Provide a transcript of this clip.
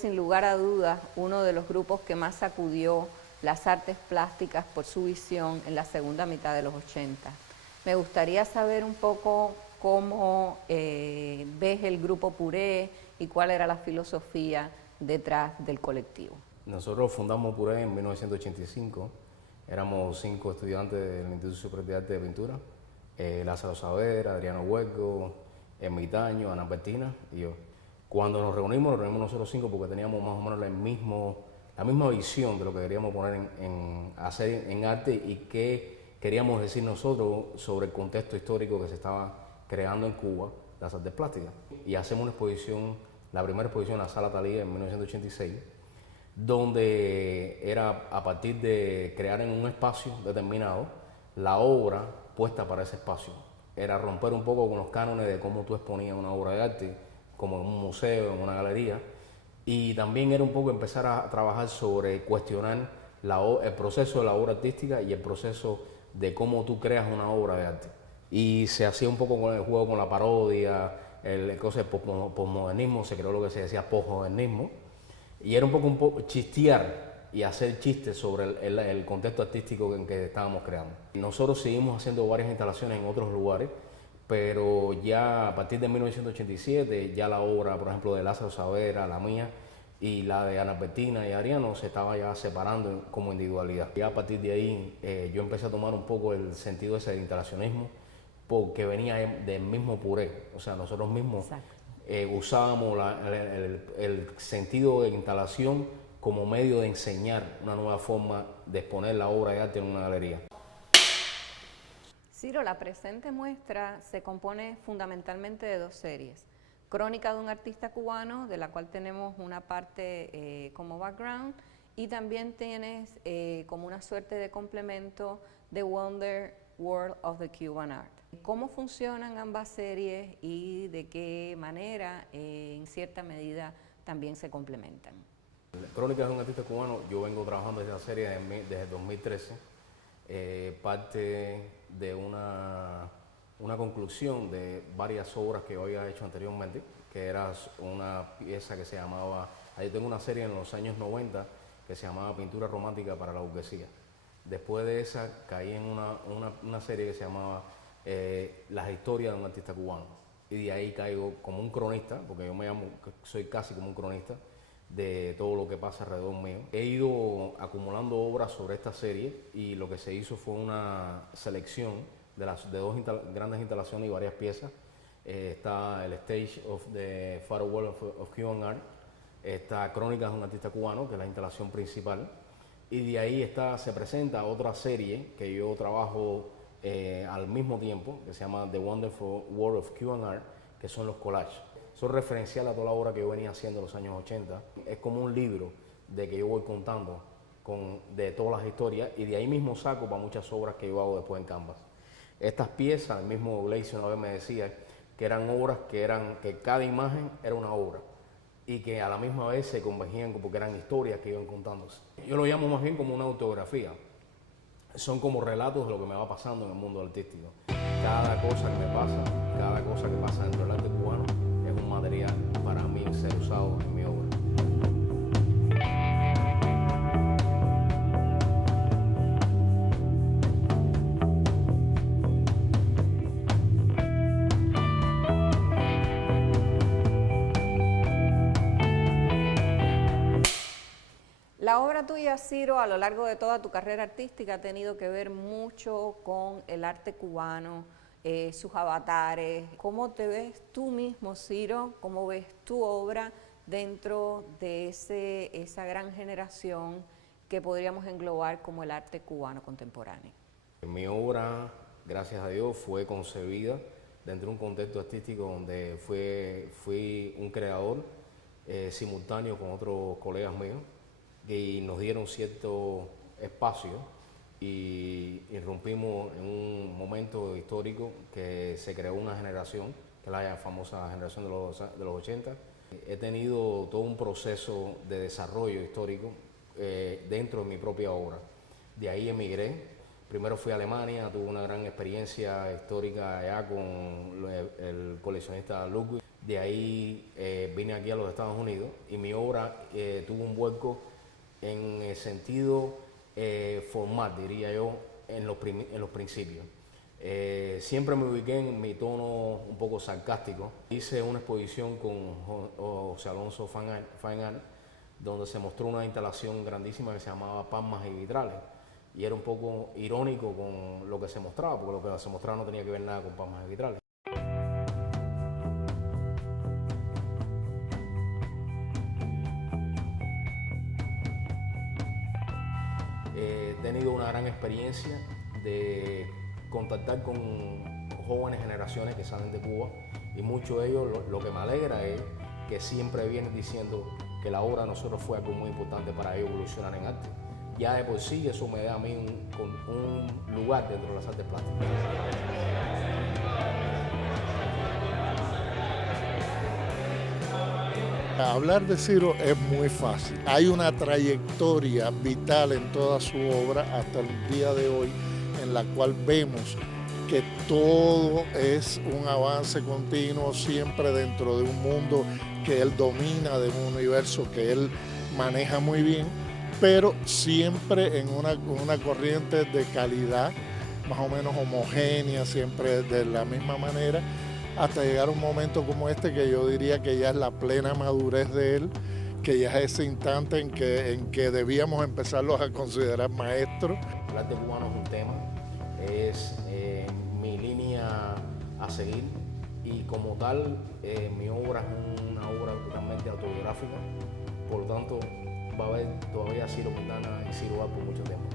sin lugar a dudas uno de los grupos que más sacudió las artes plásticas por su visión en la segunda mitad de los 80. Me gustaría saber un poco cómo ves el grupo Puré y cuál era la filosofía detrás del colectivo. Nosotros fundamos Puré en 1985, éramos 5 estudiantes del Instituto Superior de Arte de Pintura, Lázaro Saavedra, Adriano Huergo, Ermitaño, Ana Bertina y yo. Cuando nos reunimos nosotros 5 porque teníamos más o menos la misma visión de lo que queríamos poner hacer en arte y qué queríamos decir nosotros sobre el contexto histórico que se estaba creando en Cuba, las artes plásticas. Y hacemos una exposición, la primera exposición en la Sala Talía en 1986, donde era a partir de crear en un espacio determinado la obra puesta para ese espacio. Era romper un poco con los cánones de cómo tú exponías una obra de arte, como en un museo, en una galería, y también era un poco empezar a trabajar sobre cuestionar el proceso de la obra artística y el proceso de cómo tú creas una obra de arte. Y se hacía un poco con el juego con la parodia, el posmodernismo, se creó lo que se decía posmodernismo, y era un poco chistear y hacer chistes sobre el contexto artístico en que estábamos creando. Nosotros seguimos haciendo varias instalaciones en otros lugares, pero ya a partir de 1987, ya la obra, por ejemplo, de Lázaro Saavedra, la mía, y la de Ana Bertina y Adriano se estaba ya separando como individualidad. Ya a partir de ahí yo empecé a tomar un poco el sentido ese del instalacionismo, porque venía del mismo Puré, o sea, nosotros mismos usábamos el sentido de instalación como medio de enseñar una nueva forma de exponer la obra de arte en una galería. Ciro, la presente muestra se compone fundamentalmente de 2 series. Crónica de un artista cubano, de la cual tenemos una parte como background, y también tienes como una suerte de complemento The Wonder World of the Cuban Art. ¿Cómo funcionan ambas series y de qué manera, en cierta medida, también se complementan? Crónica de un artista cubano, yo vengo trabajando desde la serie desde 2013, parte de una conclusión de varias obras que yo había hecho anteriormente, que era una pieza que se llamaba, ahí tengo una serie en los años 90 que se llamaba Pintura Romántica para la Burguesía. Después de esa caí en una serie que se llamaba Las historias de un artista cubano, y de ahí caigo como un cronista, porque yo soy casi como un cronista de todo lo que pasa alrededor mío. He ido acumulando obras sobre esta serie y lo que se hizo fue una selección de 2 grandes instalaciones y varias piezas. Está el Stage of the Far World of Cuban Art, está Crónicas de un artista cubano, que es la instalación principal, y de ahí se presenta otra serie que yo trabajo al mismo tiempo, que se llama The Wonderful World of Cuban Art, que son los collages. Son referencial a toda la obra que yo venía haciendo en los años 80. Es como un libro de que yo voy contando de todas las historias, y de ahí mismo saco para muchas obras que yo hago después en Canvas. Estas piezas, el mismo Gleisi una vez me decía que eran obras que cada imagen era una obra y que a la misma vez se convergían porque eran historias que iban contándose. Yo lo llamo más bien como una autobiografía. Son como relatos de lo que me va pasando en el mundo artístico. Cada cosa que me pasa, cada cosa que pasa dentro del arte cubano es un material para mí ser usado en mi obra. La obra tuya, Ciro, a lo largo de toda tu carrera artística ha tenido que ver mucho con el arte cubano, sus avatares. ¿Cómo te ves tú mismo, Ciro? ¿Cómo ves tu obra dentro de esa gran generación que podríamos englobar como el arte cubano contemporáneo? Mi obra, gracias a Dios, fue concebida dentro de un contexto artístico donde fui un creador simultáneo con otros colegas míos, y nos dieron cierto espacio y irrumpimos en un momento histórico que se creó una generación, que es la famosa generación de los 80. He tenido todo un proceso de desarrollo histórico dentro de mi propia obra. De ahí emigré. Primero fui a Alemania, tuve una gran experiencia histórica allá con el coleccionista Ludwig. De ahí vine aquí a los Estados Unidos y mi obra tuvo un vuelco en el sentido formal, diría yo, en los principios. Siempre me ubiqué en mi tono un poco sarcástico. Hice una exposición con José Alonso Fine Art, donde se mostró una instalación grandísima que se llamaba Palmas y Vitrales. Y era un poco irónico con lo que se mostraba, porque lo que se mostraba no tenía que ver nada con Palmas y Vitrales. He tenido una gran experiencia de contactar con jóvenes generaciones que salen de Cuba y muchos de ellos lo que me alegra es que siempre vienen diciendo que la obra de nosotros fue algo muy importante para ellos evolucionar en arte. Ya de por sí eso me da a mí un lugar dentro de las artes plásticas. Hablar de Ciro es muy fácil. Hay una trayectoria vital en toda su obra hasta el día de hoy, en la cual vemos que todo es un avance continuo, siempre dentro de un mundo que él domina, de un universo que él maneja muy bien, pero siempre en una corriente de calidad más o menos homogénea, siempre de la misma manera, hasta llegar a un momento como este que yo diría que ya es la plena madurez de él, que ya es ese instante en que debíamos empezarlos a considerar maestros. El arte cubano es un tema, es mi línea a seguir y como tal mi obra es una obra totalmente autobiográfica, por lo tanto va a haber todavía Ciro Quintana y Ciro Bar por mucho tiempo.